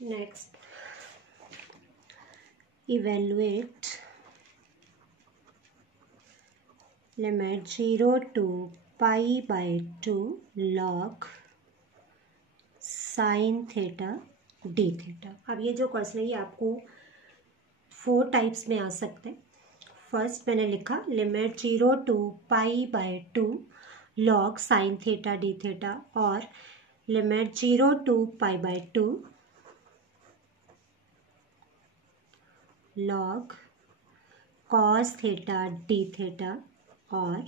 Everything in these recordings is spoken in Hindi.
Next, evaluate limit 0 to pi by 2 log sin theta d theta. अब ये जो क्वेश्चन है ये आपको 4 टाइप्स में आ सकते हैं। फर्स्ट मैंने लिखा limit 0 to pi by 2 log sine theta d theta, और limit 0 to pi by 2 log cos theta d theta, और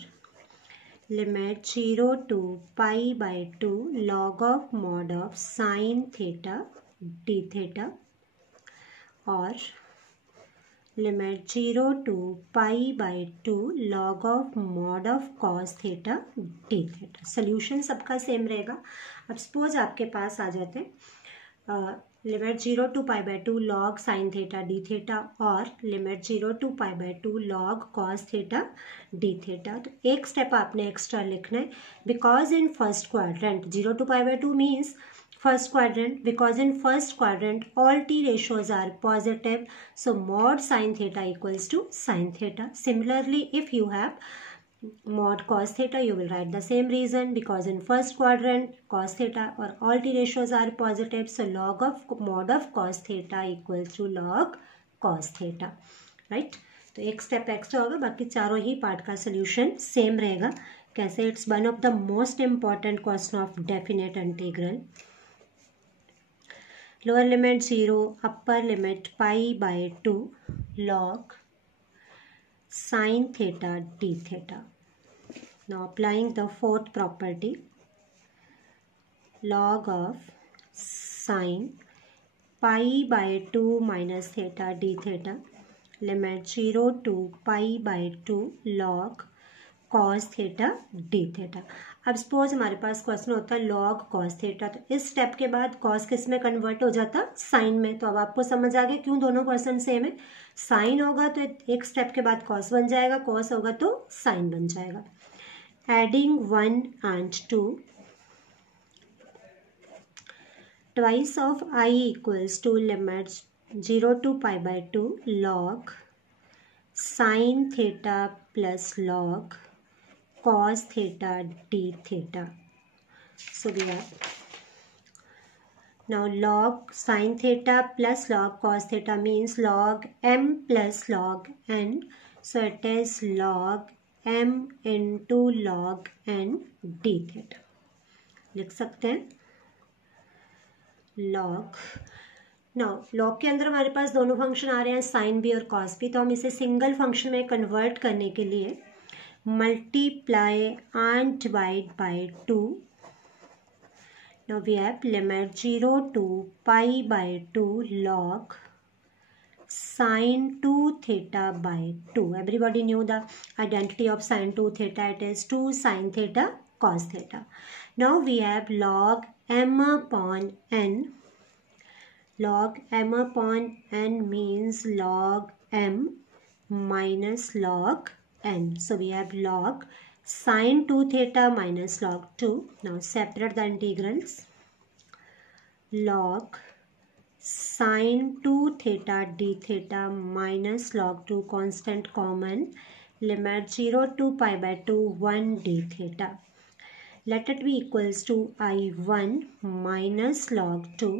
limit 0 to pi by 2 log of mod of sine theta d theta, और limit 0 to pi by 2 log of mod of cos theta d theta. Solution सबका सेम रहेगा। अब सपोज आपके पास आ जाते हैं limit 0 to pi by 2 log sine theta d theta और limit 0 to pi by 2 log cos theta d theta. तो एक स्टेप आपने एक्स्ट्रा लिखना है, because in first quadrant 0 to pi by 2 means first quadrant, because in first quadrant all t ratios are positive, so mod sin theta equals to sin theta. Similarly, if you have mod cos theta, you will write the same reason, because in first quadrant cos theta or all t ratios are positive, so log of mod of cos theta equals to log cos theta, right? तो एक स्टेप एक्स्ट्रा होगा, बाकी चारों ही पार्ट का सोल्यूशन सेम रहेगा। कैसे? It's one of the most important question of definite integral. Lower limit 0, upper limit pi by 2 log sin theta d theta. Now applying the fourth property, log of sin pi by 2 minus theta d theta, limit 0 to pi by 2 log cos theta d theta. अब सपोज हमारे पास क्वेश्चन होता है लॉग कॉस थीटा, तो इस स्टेप के बाद कॉस किस में कन्वर्ट हो जाता? साइन में। तो अब आपको समझ आ गया क्यों दोनों क्वेश्चन सेम है। साइन होगा तो एक स्टेप के बाद कॉस बन जाएगा, कॉस होगा तो साइन बन जाएगा। Adding 1 and 2 twice of I equals to limit 0 to pi by 2 log sine theta plus log cos theta d theta. So we have now log sin theta plus log cos theta means log m plus log n. So it is log m into log n d theta. लिख सकते हैं log। now log के अंदर हमारे पास दोनों फंक्शन आ रहे हैं, साइन भी और कॉस भी, तो हम इसे सिंगल फंक्शन में कन्वर्ट करने के लिए multiply and divide by 2. Now we have limit 0 to pi by 2 log sin 2 theta by 2. Everybody knew the identity of sin 2 theta. It is 2 sin theta cos theta. Now we have log m upon n. Log m upon n means log m minus log n. So we have log sin 2 theta minus log 2. Now separate the integrals. Log sin 2 theta d theta minus log 2 constant common, limit 0 to pi by 2 1 d theta. Let it be equals to I1 minus log 2.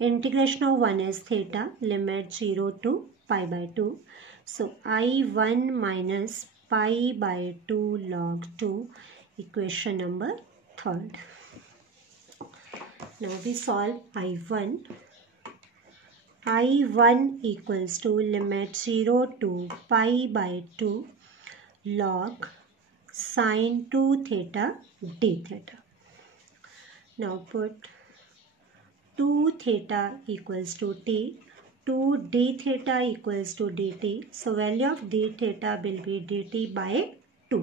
Integration of 1 is theta, limit 0 to pi by 2. So I1 minus pi by 2 log 2, equation number 3rd. Now we solve I1. I1 equals to limit 0 to pi by 2 log sin 2 theta d theta. Now put 2 theta equals to t, 2 d theta equals to dt. So value of d theta will be dt by 2.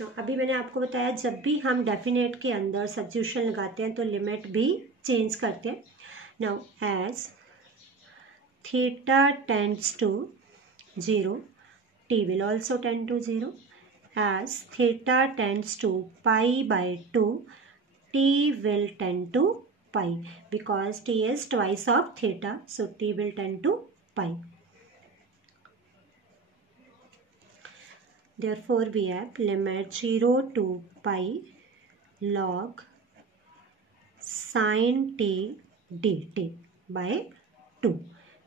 Now अभी मैंने आपको बताया जब भी हम डेफिनेट के अंदर सब्स्टिट्यूशन लगाते हैं तो लिमिट भी चेंज करते हैं। Now as theta tends to 0, t will also tend to 0. As theta tends to pi by 2, t will tend to pi because t is twice of theta, so t will tend to pi. Therefore, we have limit 0 to pi log sin t dt by 2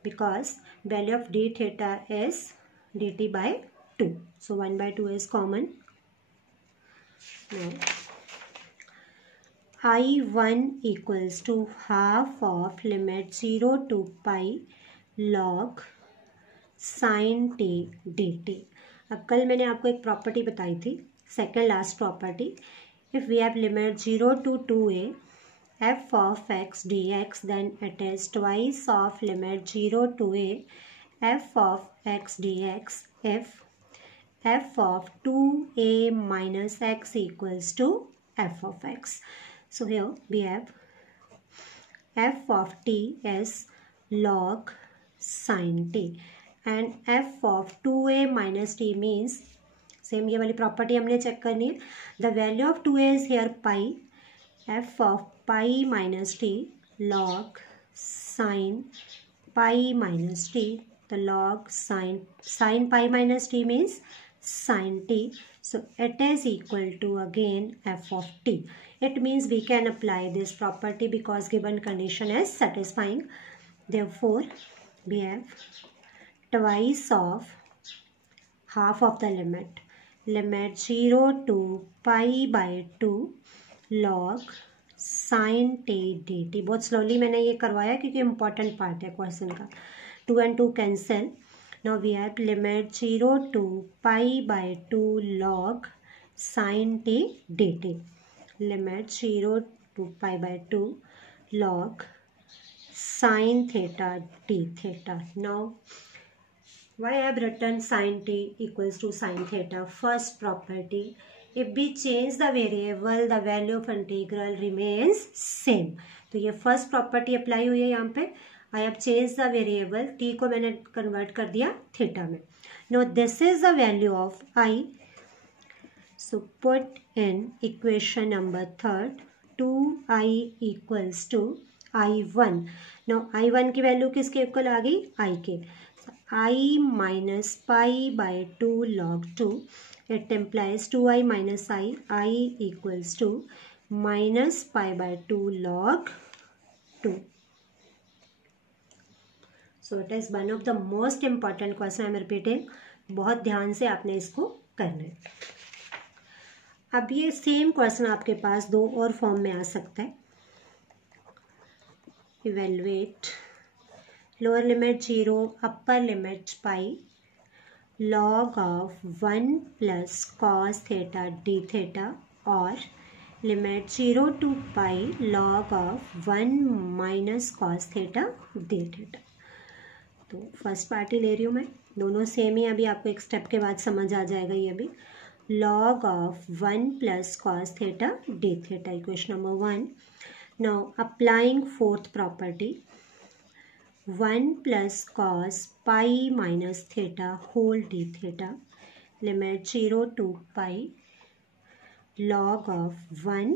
because value of d theta is dt by 2. So 1 by 2 is common. Now, I1 equals to half of limit 0 to pi log sin t dt. अब कल मैंने आपको एक प्रॉपर्टी बताई थी, second last property. If we have limit 0 to 2a f of x dx, then it is twice of limit 0 to a f of x dx if f of 2a minus x equals to f of x. So here we have f of t is log sin t and f of 2a minus t means same ये वाली प्रॉपर्टी हमने चेक करनी है. The value of 2a is here pi. f of pi minus t log sin pi minus t. The log sin pi minus t means sin t. So it is equal to again f of t. It means we can apply this property because given condition is satisfying. Therefore, we have twice of half of the limit 0 to pi by 2 log sin t dt. बहुत स्लोली मैंने ये करवाया क्योंकि इम्पॉर्टेंट पार्ट है क्वेश्चन का. 2 and 2 cancel. Now we have limit 0 to pi by 2 log sin t dt. Limit 0 to pi by 2 log sin theta d theta. Now, why I have written sin t equals to sin theta? First property, if we change the variable, the value of integral remains same. तो ये first property apply हुई है यहाँ पे. I have changed the variable, t को मैंने convert कर दिया theta में. Now this is the value of I. So put in equation number third 2i equals to I1. Now I1 की वैल्यू किसके इक्वल आ गई? I के. I minus pi by 2 log 2. It implies 2i minus I equals to minus pi by 2 log 2. So it is one of the most important question. I am repeating. बहुत ध्यान से आपने इसको करना है. अब ये सेम क्वेश्चन आपके पास दो और फॉर्म में आ सकता है. Evaluate lower limit 0 upper limit pi log of 1 plus cos theta d theta और limit 0 to pi log of 1 minus cos theta d theta. तो फर्स्ट पार्टी ले रही हूँ मैं, दोनों सेम ही. अभी आपको एक स्टेप के बाद समझ आ जाएगा ये भी. log of 1 plus cos theta d theta, equation number 1. Now applying fourth property, 1 plus cos pi minus theta whole d theta, limit 0 to pi log of 1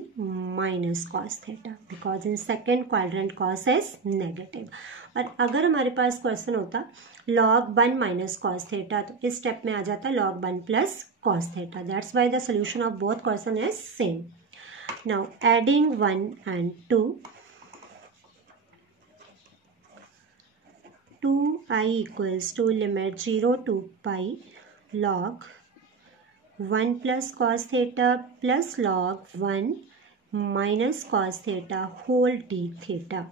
minus cos theta because in second quadrant cos is negative. और अगर हमारे पास क्वेश्चन होता log 1 minus cos theta तो इस स्टेप में आ जाता log 1 plus cos theta. That's why the solution of both question is same. Now adding 1 and 2, 2i equals to limit 0 to pi log 1 plus cos theta plus log 1 minus cos theta whole d theta.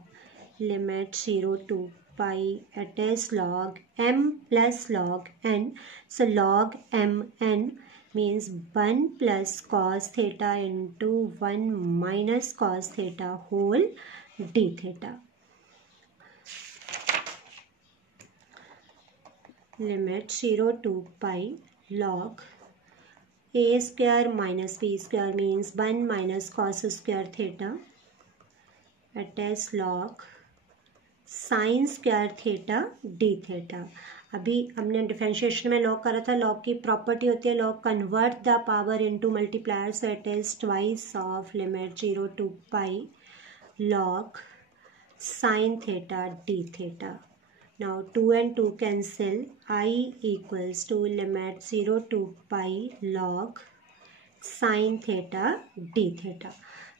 Limit 0 to pi, it is log m plus log n. So log mn means 1 plus cos theta into 1 minus cos theta whole d theta. Limit 0 to pi log a square minus b square means 1 minus cos square theta. It is log sin square theta d theta. अभी हमने डिफरेंशिएशन में लॉग करा था. लॉग की प्रॉपर्टी होती है log convert the power into multiplier. So it is twice of limit 0 to pi log sin theta d theta. Now 2 and 2 cancel. I equals to limit 0 to pi log sin theta d theta.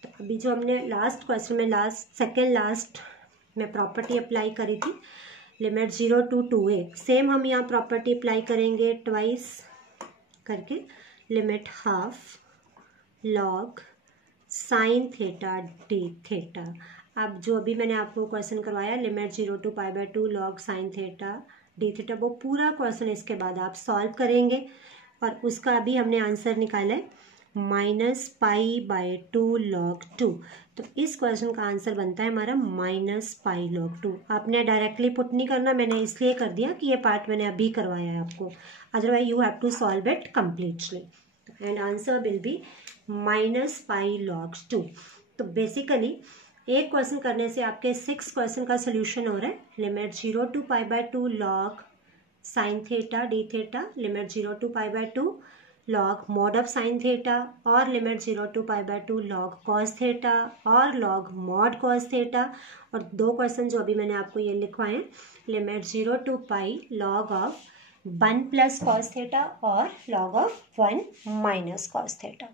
तो अभी जो हमने लास्ट क्वेश्चन में सेकेंड लास्ट में प्रॉपर्टी अप्लाई करी थी, लिमिट 0 to 2a, सेम हम यहाँ प्रॉपर्टी अप्लाई करेंगे ट्वाइस करके, limit half log sine theta d theta. अब जो अभी मैंने आपको क्वेश्चन करवाया limit 0 to pi/2 log sine theta d theta, वो पूरा क्वेश्चन इसके बाद आप सॉल्व करेंगे और उसका अभी हमने आंसर निकाला है -π/2 log 2. तो इस क्वेश्चन का आंसर बनता है हमारा -π log 2. आपने डायरेक्टली पुट नहीं करना, मैंने इसलिए कर दिया कि ये पार्ट मैंने अभी करवाया है आपको, otherwise you have to solve it completely and answer will be -π log 2. तो बेसिकली एक क्वेश्चन करने से आपके 6 क्वेश्चन का सोल्यूशन हो रहा है. Limit 0 to pi/2 log sine theta d theta, limit 0 to pi/2 log mod of sine theta, और limit 0 to pi/2 log cos theta और लॉग मॉड कॉस थीटा. और 2 क्वेश्चन जो अभी मैंने आपको ये लिखवाए हैं, limit 0 to pi log of 1 + cos theta और लॉग ऑफ 1 - cos थीटा.